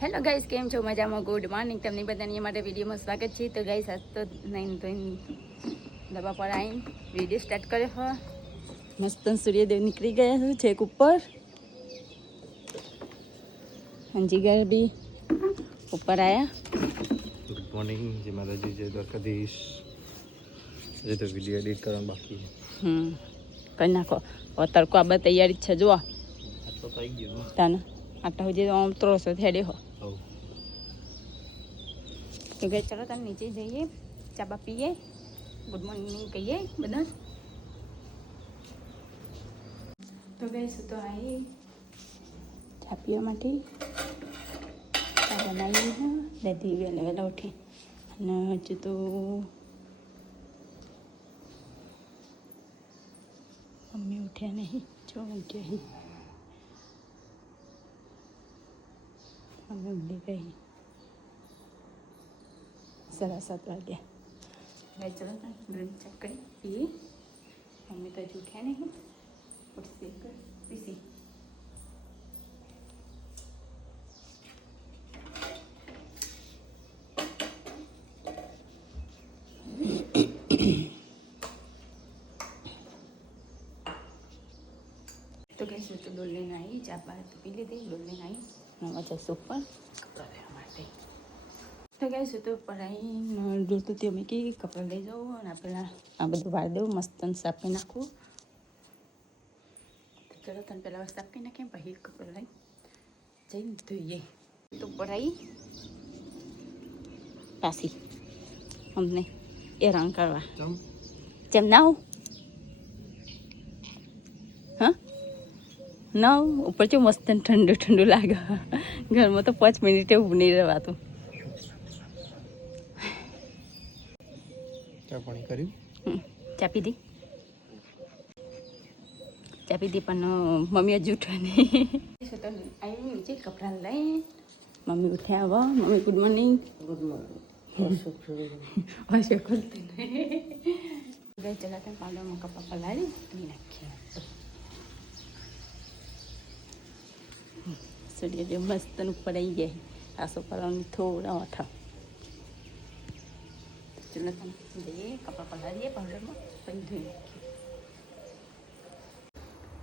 Hello guys, કેમ છો? મજામાં? Good morning. તમને બધાની માટે વિડીયોમાં સ્વાગત છે. તો ગાઈસ, આજ તો નહીં તો દવા પર આવીને વિડીયો સ્ટાર્ટ કર્યો હોય. મસ્ત સૂર્યદેવ નીકળી ગયા છે છેક ઉપર. જીગર બી ઉપર આયા. Good morning. જય માતાજી, જય દ્વારકાધીશ. એ તો વિડીયો એડિટ કરવાનું બાકી કરી નાખો. હવે તડકો આ તૈયારી જ છે. જુઓ આટલો તો આવી ગયો તાને આટલા સુધી આમ ત્રોસો થેડે હો. તો ગઈ ચલો તાને નીચે જઈએ, ચા બા પીએ, ગુડ મોર્નિંગ કહીએ બધા. તો ગઈ શું તો આવી ચા પીવા માટે ચા બનાવી લેતી વહેલા વહેલા ઉઠી. અને હજુ તો મમ્મી ઉઠ્યા નહીં. જો ઉઠ્યા મમ્મી ઊંઘી ગઈ. 7:30 વાગ્યા. ભાઈ ચલો બ્રેડ ચેક કરી પીએ. મમ્મી તો હજુ ઉઠ્યા નહીં. ઉઠશે પીસી. તો કહીશું તો ડોલ લઈને આવી. ચા બહાર પી લીધી. ડોલ લઈને આવી. નવા જશું ઉપર કપડાં લેવા માટે. તો કહીશું તો પઢાઈ ડોલ તો તે મેં કે કપડાં લઈ જાઉં અને પેલા આ બધું વાર દેવું. મસ્ત સાફ કરી નાખવું. તો ચલો તને પહેલાં સાફ કરી નાખીએ, પછી કપડાં લઈ જઈને ધોઈએ. તો પઢાઈ પાછી અમને એ રંગ કરવા જેમ ના આવું. હા ના ઉપર જો મસ્ત ઠંડુ ઠંડુ લાગે. ઘરમાં તો 5 મિનિટે ઊભું નહીં રહેવાતું. ચા પાણી કર્યું? ચા પીધી. ચા પીધી પણ મમ્મી હજુ ઉઠવા નહીં. તો આવી નીચે કપડાં લઈ મમ્મી ઉઠ્યા. હવે mummy good morning. Good morning. હશે ખોલતી નહીં. ગઈ ચલાતા પાવડરમાં કપડાં પલાળી ધોઈ નાખીએ. સૂર્યદેવ મસ્ત ઉપર આવી ગયા. આસો પલાવની થોડા ઓઠા. ચલો તમે જઈએ કપડાં પલાળીએ પાવડરમાં, પછી ધોઈ નાખીએ.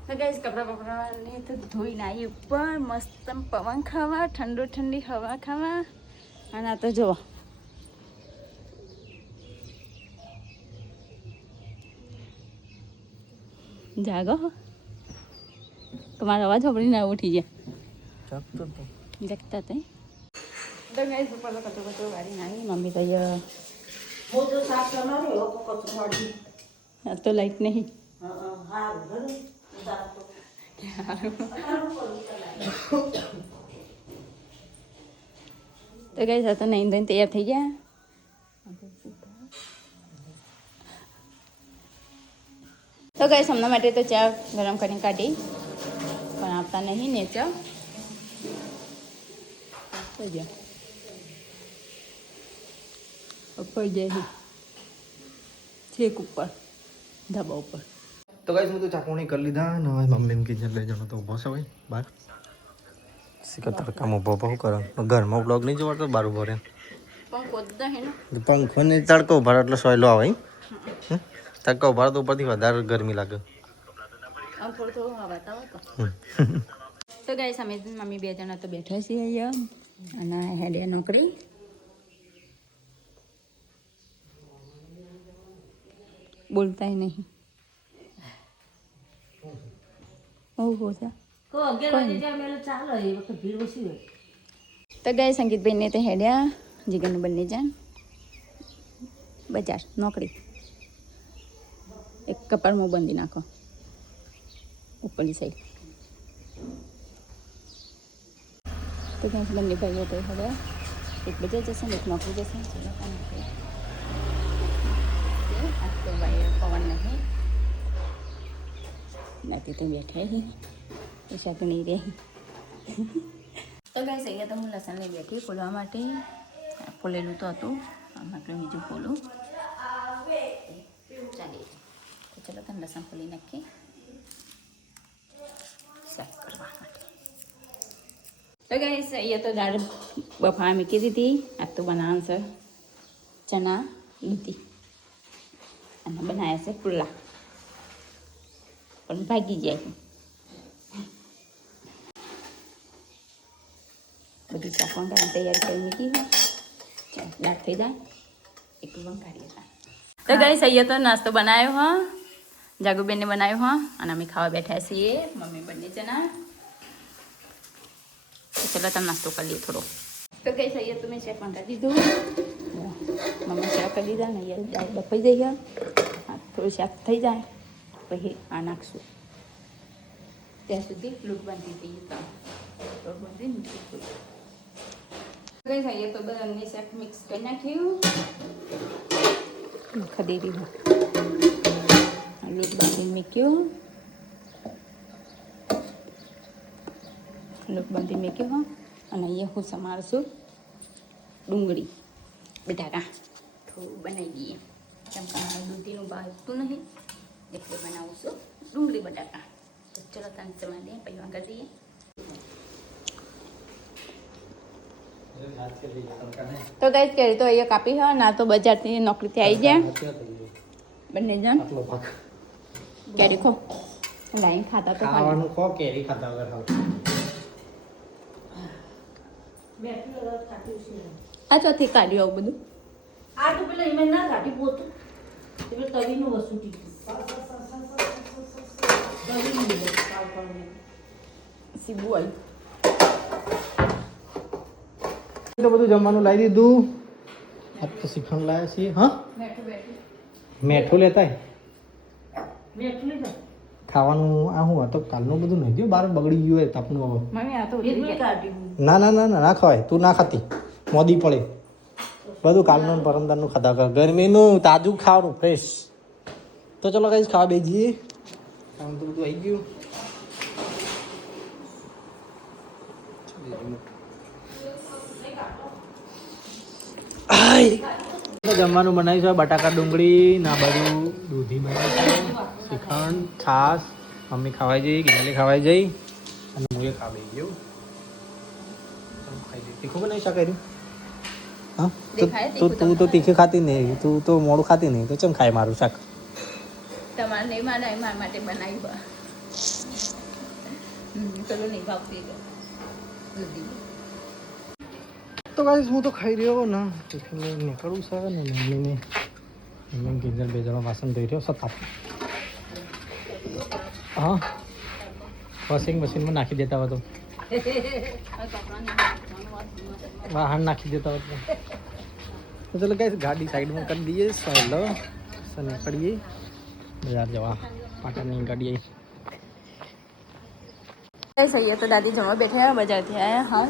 તો ગાઈસ કપડાં બપડાને તો ધોઈને આવી ઉપર. મસ્ત પવન ખાવા, ઠંડી હવા ખાવા. અને આ તો જુઓ જાગો. તમારો અવાજ સાંભળીને ઉઠી ગયા. જગતા હતા. તો ગાઈસ ઉપર કચરો વાળી નાખી. મમ્મી તો આ તો લાઈટ નહીં. તો ગાઈસ આ તો નહીં ધોઈને તૈયાર થઈ ગયા. તો ગાઈસ હમણાં માટે તો ચા ગરમ કરીને કાઢી, પણ આપતા નહીં ને ચા ઉપર જાય છેક ઉપર ધાબા ઉપર. તો ગાઈસ હું તો ચા પાણી કરી લીધા ને હવે મમ્મીને કિચન લઈ જવાનો તો ઊભો છે ભાઈ બહાર. સિકર તડકામાં ઊભો ઊભો કરે. ઘરમાં બ્લોગ નહીં જોવાતો બાર ઊભો રહે. પંખો ને તડકો ઉભા એટલે સોયલો આવે. તડકા ઉભા તો ઉપરથી વધારે ગરમી લાગે. તો ગાઈસ અમે મમ્મી 2 જણા તો બેઠા છીએ અહીંયા. અને હેડે નોકરી. બોલતાય નહીં. ઓહો તો ગાય સંગીતભાઈને તો હેડ્યા. જીગરનું બંને જાણ બજાર નોકરી. એક કપાળમાં બાંધી નાખો ઉપરની સાઈડ. તો ગાય બંને ભાઈઓ તો હેડ્યા. એક બજાર જશે ને એક નોકરી જશે. ચલો આ તો ભાઈ પવન નહીં નથી તો બેઠા તો શાક નહીં રહી. તો ગાઈસ અહીંયા તો હું લસણ લઈ બેઠી ફોલવા માટે. ફોલેલું તો હતું, આમાં બીજું ફોલું ચાલે. તો ચલો તમે લસણ ફોલી નાખીએ શાક કરવા માટે. તો ગાઈસ અહીંયા તો દાળ બફા મૂકી દીધી. આ તો બનાવવાનું છે ચણા દૂધી અને બનાવ્યા છે પુલ્લા પણ ભાગી જાય. બધી શાક વંગાને તૈયાર કરી મૂકી હોય. દાળ થઈ જાય એટલું વંગારી લેતા. તો ગાઈસ અહીંયા તો નાસ્તો બનાવ્યો હા, જાગુબેનને બનાવ્યો હા અને અમે ખાવા બેઠા છીએ. મમ્મી બંને જણા. ચલો તમે નાસ્તો કરી લઈએ થોડો. તો ગાઈસ અહીંયા તો મેં શાક વંગારી દીધું. મમ્મી શાક કરી દીધા ને અહીંયા દાળ બફાઈ જઈ ગયા. થોડું શાક થઈ જાય પછી આ નાખશું. ત્યાં સુધી લોટ બાંધી દઈએ. લોટ બાંધી મૂકીશું. ગાઈસ અહીંયા તો બધાને શાક મિક્સ કરી નાખ્યું. ખદેરી લોટ બાંધી મૂક્યો. લોટ બાંધી મૂક્યો અને અહીંયા હું સમારશું ડુંગળી બટાકા થોડું બનાવી દઈએ. કેમ કે દૂધીનું ભાવતું નહીં એટલે બનાવું છું ડુંગળી બટાકા. તો ચલો તને સમાર દઈએ પછી વાગર દઈએ. તો ગાઈસ કેરી તો અહીંયા કાપી હોય ના તો બજારથી નોકરીથી આવી જાય બંને જણ. કેરી ખો લાઈન ખાતા તો ખાવાનું ખો કેરી ખાતા વગર આ ચોથી કાઢ્યું આવું બધું. આ તો પેલા એમાં ના કાઢી પોતું એટલે તવીનું વસ્તુ સીબુ આવ્યું. તો બધું જમવાનું લાવી દીધું. આજ તો શ્રીખંડ લાવ્યા છીએ. હા મેઠું લેતા ખાવાનું આ હું તો કાલનું બધું નહીં થયું બાર બગડી ગયું હોય તાપનું હવે. મમ્મી આ તો ના ના ના ના ખવાય. તું ના ખાતી મોદી પડે. બધું કાલનું પરમદારનું ખાધા કર. ગરમીનું તાજું ખાવાનું ફ્રેશ. તો ચલો કઈ ખાવા બેસીએ. કામ તો બધું આવી ગયું. જમવાનું બનાવ્યું છે બટાકા ડુંગળી ના બધું દૂધી બનાવી છે શ્રીખંડ છાશ. મમ્મી ખાવાઈ જઈ ગિનાલી ખાવાઈ જઈ અને હું એ ખાવાઈ ગયો. ખાઈ જઈ તીખું બનાવી શકાય. હા તું તો તીખી ખાતી નહીં. તું તો મોડું ખાતી નહીં તો ચમ ખાય મારું શાક. તમારે નહીં મારે મારા માટે બનાવ્યું. ચલો નહીં ભાવતી દૂધી. તો ગાઈસ હું તો ખાઈ રહ્યો ને ટિફિન નીકળવું છે ને મમ્મી ગિંજર બે જણા વાસણ ધોઈ રહ્યો સતાપ. હા વોશિંગ મશીનમાં નાખી દેતા હોય તો વાહન નાખી દેતા હોય તો ચલો ગાઈસ ગાડી સાઈડમાં કરી દઈએ. ચાલો નીકળીએ બજાર જવા. પાટાની ગાડી અહીંયા તો દાદી જમવા બેઠા બજારથી આવ્યા. હા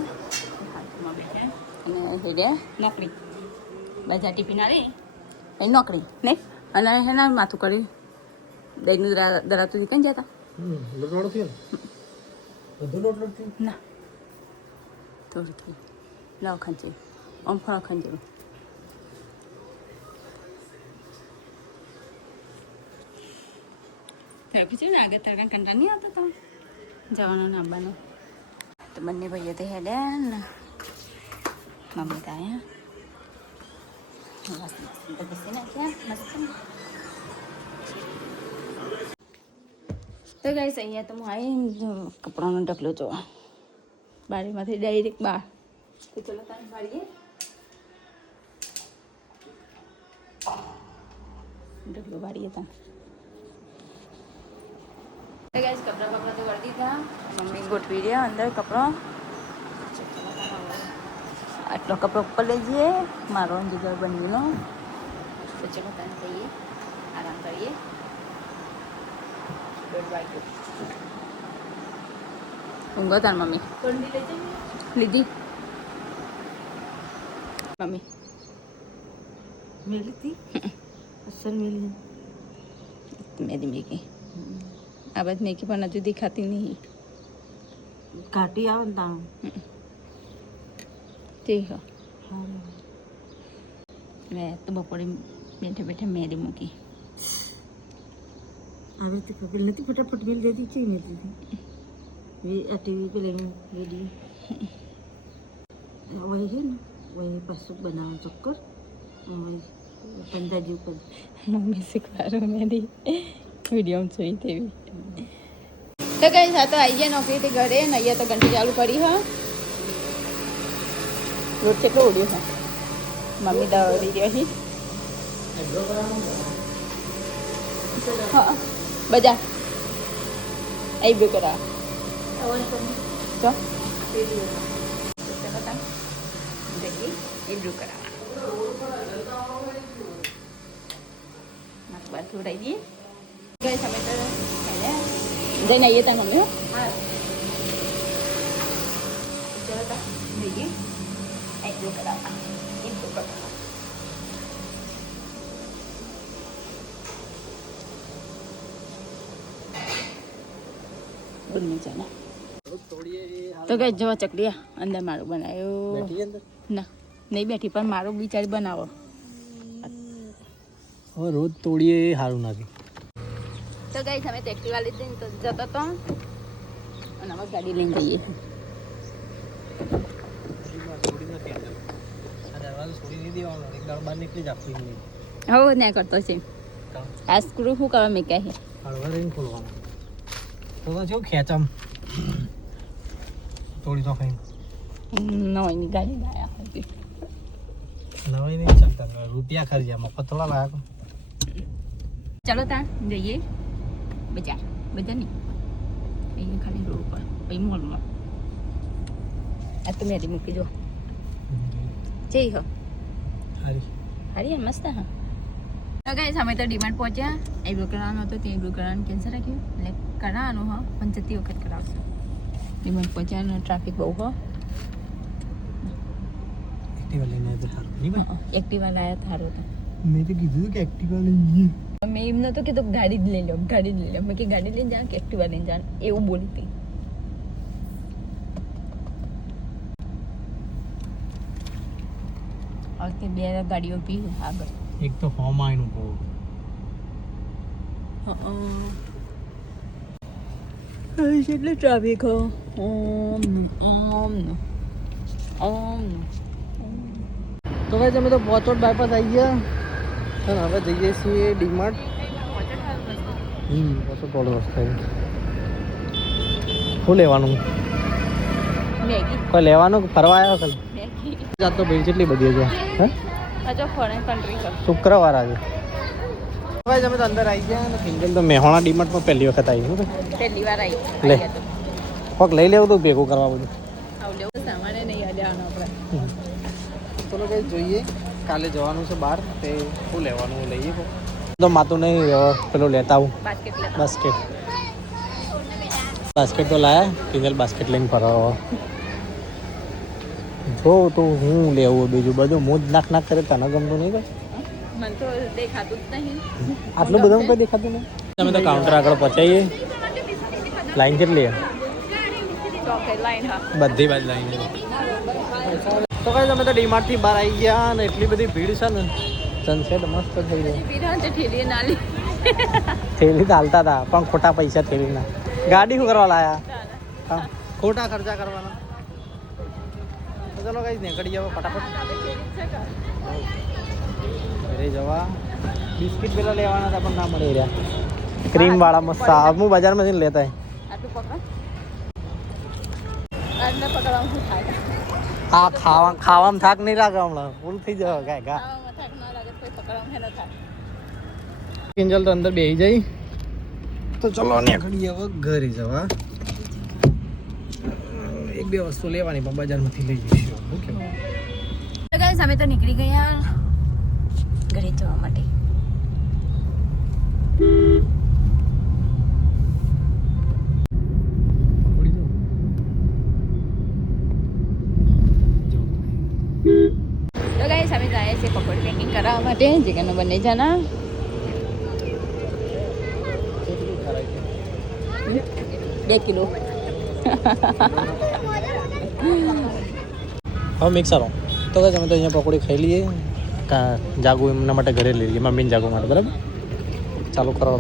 બેઠા અને હેડ્યા નોકરી. બજાર ટિફિન આવી એ નોકરી નહીં અને એના માથું કરી દહીંનું દરાતું કઈ જતા. લોટવાળું થયું ને બધું લોટ થયું ના થોડું થયું. લાવ ખંચે આમ ફળો ખંચેલું. પૂછ્યું ને આગળ તરકા કંટા નહીં આવતો તો જવાનો ને આવવાનો. તો બંને ભાઈઓ તો હેડ્યા ને મમ્મી તો આવ્યા બેસી નાખ્યા મસ્ત. તો ગાઈસ અહીંયા તો હું આવી કપડાનો ઢગલો જોવા બારીમાંથી ડાયરેક્ટ બહાર. તો ચલો તારે બાળીએ ઢગલો બાળીએ તમે. ગાઈસ કપડાં તો વળી દીધા. મમ્મી ગોઠવી રહ્યા અંદર કપડો. આટલો કપડો ઉપર લઈ જઈએ મારો જુદા બનવીનો. તો ચલો તને કહીએ આરામ કરીએ. ઊંઘો તાર મમ્મી લીધી મમ્મી મેલી હતી અસર મેલી મેદી મેકી આ બાદ મેકી પણ હજુ દેખાતી નહીં. કાઢી આવે ને તાણ ઠીક મેં તો બપોરે બેઠે બેઠે મેરી મૂકી. આવી રીતે કપિલ નથી ફટાફટ મેલ દેતી છે મેલ દીધી આ ટીવી પેલા રેડી वही है ना वही पशु बनाओ चक्कर वही 15 जीव कर મમ્મી શીખવાડો મેરી વિડીયો જોઈ તેવી તો કઈ આ તો આવી ગયા નોકરીથી ઘરે ને અહીંયા તો ઘંટી ચાલુ કરી હા રોડ કેટલો ઉડ્યો હા મમ્મી દોડી રહ્યો હી હા બજા આઈ બ્લુ કરા તો देखिए ये ब्लू करा बस बस थोड़ा ये गए समय तो जय नहीं था मम्मी हाँ चलो था देखिए ये ब्लू करा ये ब्लू करा बुनने जाना તો કઈ જો ચકડિયા અંદર મારું બનાવ્યો ના નહીં બેઠી પણ મારું બિચારી બનાવો હવે રોજ તોડીએ એ સારું નથી તો કઈ તમે એક્ટિવા લીધી તો જતો તો અને હવે ગાડી લઈને જઈએ હવે ના કરતો છે આ સ્ક્રૂ શું કરવા મેં કહે ખોલવાનું ખેંચમ તોડી તો ખાઈ નવાની ગાડી લાયા હતી નવાઈ નહીં ચાલતા રૂપિયા ખર્ચા મફત થોડા લાયા ચાલો ત્યાં જઈએ બજાર બજાર નહીં અહીંયા ખાલી રોડ પર પછી મોલમાં આ તો મેરી મૂકી દો જઈ હો હારી હારી મસ્ત હા તો ગાઈસ અમે તો ડિમાન્ડ પહોંચ્યા એ બ્લુ કરાવવાનું હતું તે બ્લુ કરાવવાનું કેન્સલ રાખ્યું એટલે કરાવવાનું હા પણ જતી વખત કરાવશું ડિમાન્ડ પહોંચ્યા અને ટ્રાફિક બહુ હો એક્ટિવા લઈને તો સારું નહીં ભાઈ એક્ટિવા લાયા થારો તો મેં તો કીધું કે એક્ટિવા લઈએ મેં એમ નહોતું કીધું ગાડી જ લઈ લો ગાડી જ લઈ લો મેં કે ગાડી લઈને જા કે એક્ટિવા લઈને જા એવું બોલી હતી હવે બે ગાડીઓ પી આગળ એક તો ફોર્મ આવીનું બહુ કેટલી ટ્રાફિક હો ઓમ તો ભાઈ અમે તો પોચોટ બાયપાસ આવી ગયા અને હવે જઈએ છીએ ડીમાર્ટ પોચોટ વાળો રસ્તો શું લેવાનું મેગી કોઈ લેવાનું કે ફરવા આવ્યો ખાલી મેગી જાત તો ભીડ કેટલી બધી છે હે અચ્છા ફોરેન કન્ટ્રી છે શુક્રવાર આજે ભાઈ અમે તો અંદર આવી ગયા અને કિંજલ તો મેહોણા ડીમાર્ટમાં પહેલી વખત આવી શું પહેલી વાર લે. આવી કોક લઈ લેવું તો ભેગું કરવા બધું આવું લેવું સામાન નહીં યાદ આવવાનું આપણે ચલો કઈ જોઈએ કાલે જવાનું છે બહાર તે શું લેવાનું લઈએ તો માતું નહીં પેલું લેતા આવું બાસ્કેટ લે બાસ્કેટ બાસ્કેટ તો લાયા કિંજલ બાસ્કેટ લઈને ફરવા જો તો હું લેવું બીજું બધું હું જ નાખ કરે તને ગમતું નહીં ભાઈ મને તો દેખાતું જ નહીં આટલું બધું કોઈ દેખાતું નહીં અમે તો કાઉન્ટર આગળ પહોંચાઈએ લાઈન કેટલી લાઈન હા બધી બાજુ લાઈન તો કઈ તમે તો ડીમાર્ટ થી બહાર આવી ગયા અને એટલી બધી ભીડ છે ને સનસેટ મસ્ત થઈ ગયો ઠેલી નાલી થેલી તો હાલતા હતા પણ ખોટા પૈસા થેલીના ગાડી શું કરવા લાયા હા, ખોટા ખર્ચા કરવાના તો ચલો કઈ નીકળી જાવ ફટાફટ ઘરે જવા બિસ્કિટ પેલા લેવાના હતા પણ ના મળી રહ્યા ક્રીમ વાળા મસ્ત હું બજારમાં જઈને લેતા આટલું પકડ આટલે પકડવાનું શું થાય હા ખાવામાં થાક નહીં લાગે હમણાં ફૂલ થઈ જવા ગાય ગા ખાવામાં થાક ના લાગે કોઈ પકડવાનું હે ન થાય કિંજલ તો અંદર બેસી જઈ તો ચલો નીકળી હવે ઘરે જવા એક બે વસ્તુ લેવાની પણ બજારમાંથી લઈ જઈશું શું કેવું તો ગાઈસ અમે તો નીકળી ગયા ઘરે જવા માટે તો ગાઈસ અમે જાય છે પકોડી પેકિંગ કરાવવા માટે જગ્યાનો બંને જણા 2 કિલો હવે મિક્સરો તો કઈ અમે તો અહીંયા પકોડી ખાઈ લઈએ જાગુ એમના માટે ઘરે લઈ લઈએ મમ્મીને જાગુ માટે બરાબર ચાલુ કરો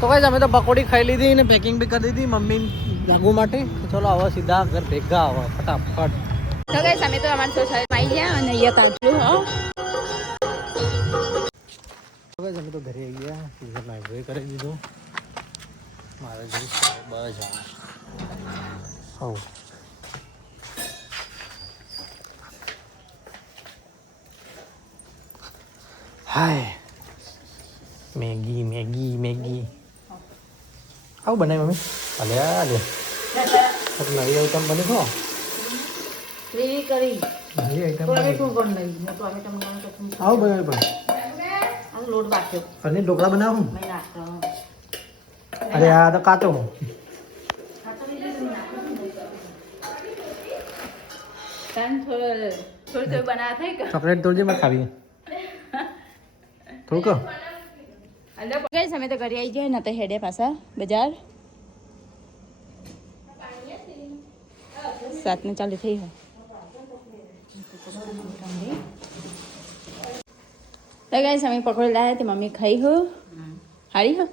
તો ભાઈ અમે તો પકોડી ખાઈ લીધી ને પેકિંગ બી કરી દીધી મમ્મી જાગુ માટે. ચલો હવે સીધા ઘર ભેગા આવો ફટાફટ. તો ગાઈસ અમે તો અમારી સોસાયટીમાં આવી ગયા અને અહીંયા તાજું હો. તો ભાઈ અમે તો ઘરે આવી ગયા. સીધા લાઈબ્રેરી કરી દીધું. મારે ઘરે બસ આવો. હાય મેગી મેગી મેગી આવું બનાવી મમ્મી? અલે અલે નવી આઈટમ બની છો. ગ્રેવી કરી નવી આઈટમ ટોમેટું પણ લઈ મેં ટોમેટો બનાવવાનું કશું આવું બનાવી પણ આ લોટ બાક્યો પનીર ઢોકળા બનાવું. મેં નાખતો અરે આ તો કાચો થોડી બનાવવા થઈ કે ચોકલેટ તોડજે મારે ખાવી થોડુંક. ગાઈસ અમે તો ઘરે આવી ગયા ને તો હેડે પાછા બજાર 7 ને ચાલુ થઈ હોય. તો ગાઈસ અમે પકોડી લાવ્યા તે મમ્મી ખાઈ હો હારી હો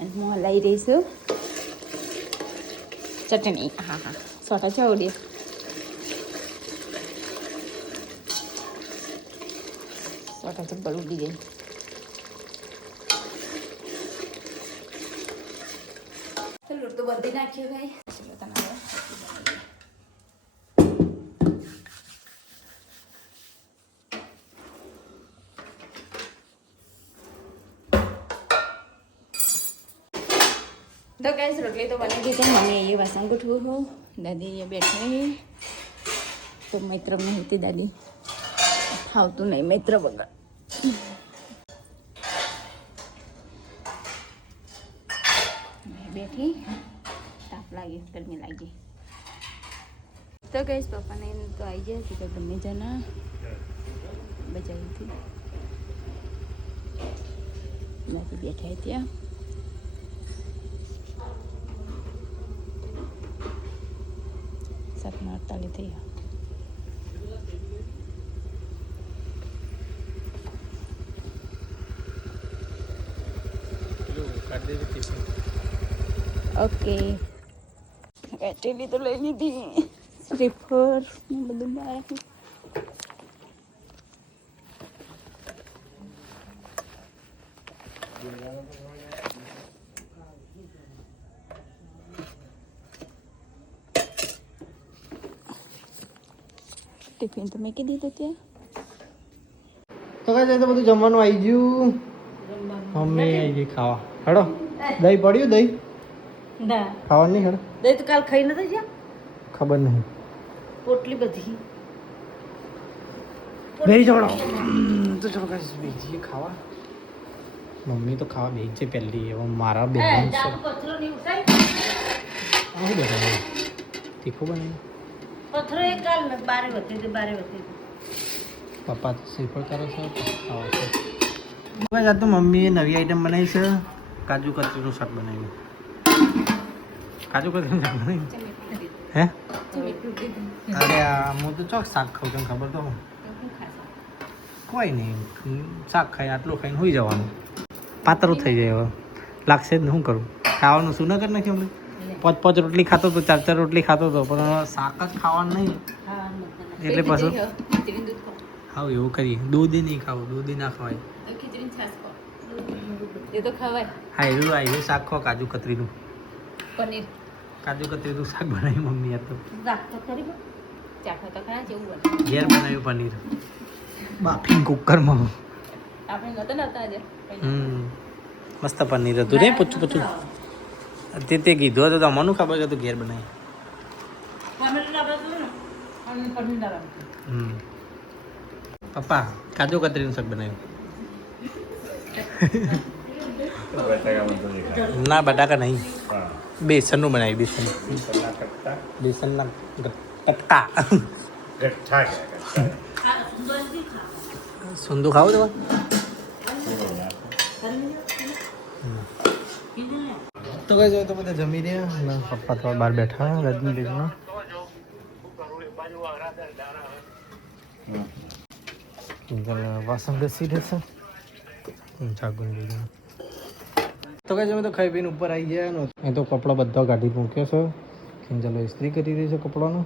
અને હું લઈ રહી છું ચટણી. હા હા સોટા ચાવડી સોટા ચપ્પલ ઉડી ગઈ. લોટ તો બધી નાખ્યો ભાઈ. तो गाइस रोटली तो बनी थी मम्मी ये वासन गुठू हो दादी ये बैठे तो मित्र में होती दादी फावतू नहीं मित्र बगैर बैठी ताप लगी गर्मी लगी. तो गाइस पापा ने तो आई जाए थी तो गम्मे जाना बजाई थी दादी बैठे थे. 7:48 થઈ ગયા. ઓકે ટેલી તો લઈ લીધી શ્રીફળ ને બધું બહાર. ટિફિન તો મેં કીધી દીધું ત્યાં. તો કાંઈ તો બધું જમવાનું આવી ગયું. મમ્મી આવી ગઈ ખાવા. હેડો દહીં પડ્યું દહીં ના ખાવાનું નહીં. હેડો દહીં તો કાલ ખાઈ નથી જ્યાં ખબર નહીં પોટલી બધી બેસી જાઓ. તો ચલો કાંઈ બેસીએ ખાવા. મમ્મી તો ખાવા બેસી છે પહેલી. હવે મારા બેન પથરો નહીં ઉઠાય આવું બનાવ્યું તીખું બનાવ્યું. પથરો એક કાલ ને બારે વધી પપ્પા તો શ્રીફળ કરો છો ખાવા છે. બસ આ તો મમ્મીએ નવી આઈટમ બનાવી છે. કાજુ કતરીનું શાક બનાવ્યું. કાજુ કતરીનું શાક બનાવ્યું હે? અરે આ હું તો ચોક શાક ખાઉં તને ખબર તો કોઈ નહીં. શાક ખાઈને આટલું ખાઈને હોઈ જવાનું. પાતળું થઈ જાય. હવે લાગશે જ ને શું કરું. ખાવાનું શું ના કરી નાખ્યું અમે 5 રોટલી ખાતો હતો 4 રોટલી ખાતો હતો પણ શાક જ ખાવાનું નહીં એટલે પાછું હા એવું કરીએ. દૂધ નહીં ખાવું. દૂધ ના ખવાય. એ તો ખવાય. હા એવું આવ્યું શાક ખાઓ કાજુ કતરીનું. પનીર કાજુ કતરીનું શાક બનાવ્યું મમ્મીએ તો. રાખતો ખરી ચાખો તો ખરા જેવું બને. ઘેર બનાવ્યું પનીર બાફીને કુકરમાં. આપણે નહોતા નહોતા આજે મસ્ત પનીર હતું રે પૂછું પૂછું તે કીધું હતું તો અમને ખબર કે તું ઘેર બનાવી. પપ્પા કાજુ કતરીનું શાક બનાવ્યું. ના બટાકા નહીં બેસનનું બનાવ્યું. બેસનના કટ્ટા સુંદુ ખાવું તમારે? તો કઈ જાય તો બધા જમી રહ્યા અને પપ્પા તો બહાર બેઠા રજની રીતના. વાસણ ઘસી રહેશે જાગુન લીધું તો કઈ અમે તો ખાઈ પીને ઉપર આવી ગયા ને એ તો કપડાં બધા કાઢી મૂક્યો છે કિંજલો ઇસ્ત્રી કરી રહી છે કપડાનું.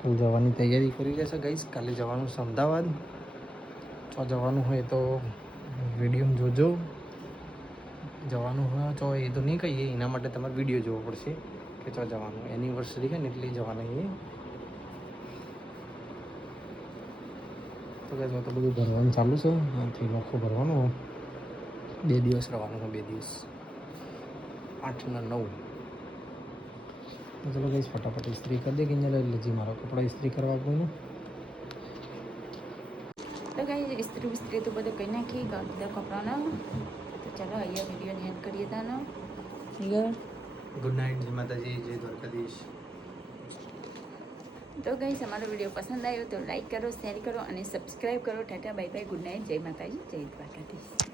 કાલે જવાની તૈયારી કરી રહેશે ગઈશ. કાલે જવાનું છે અમદાવાદ. જો જવાનું હોય તો વિડીયો જોજો. જવાનું હોય તો એ તો નહીં કહીએ, એના માટે તમારે વિડીયો જોવો પડશે કે ચો જવાનું. એનિવર્સરી છે ને એટલે જવાના એ તો કે તો બધું ભરવાનું ચાલુ છે. અહીંથી નોખું ભરવાનું. 2 દિવસ રહેવાનું છે. 2 દિવસ 8 ને 9. ચલો ગઈશ ફટાફટ ઇસ્ત્રી કરી દે કે એટલે જી મારો કપડાં ઇસ્ત્રી કરવા કોઈનું. તો કઈ ઇસ્ત્રી વિસ્ત્રી તો બધું કંઈ નાખી બધા કપડાના. તો ચાલો અહીંયા વિડીયોને એડ કરીએ તાનો. Good night. જય માતાજી, જય દ્વારકાધીશ. તો ગાઈસ અમારો વિડીયો પસંદ આવ્યો તો લાઈક કરો, શેર કરો અને સબસ્ક્રાઈબ કરો. Tata bye bye, good night, જય માતાજી, જય દ્વારકાધીશ.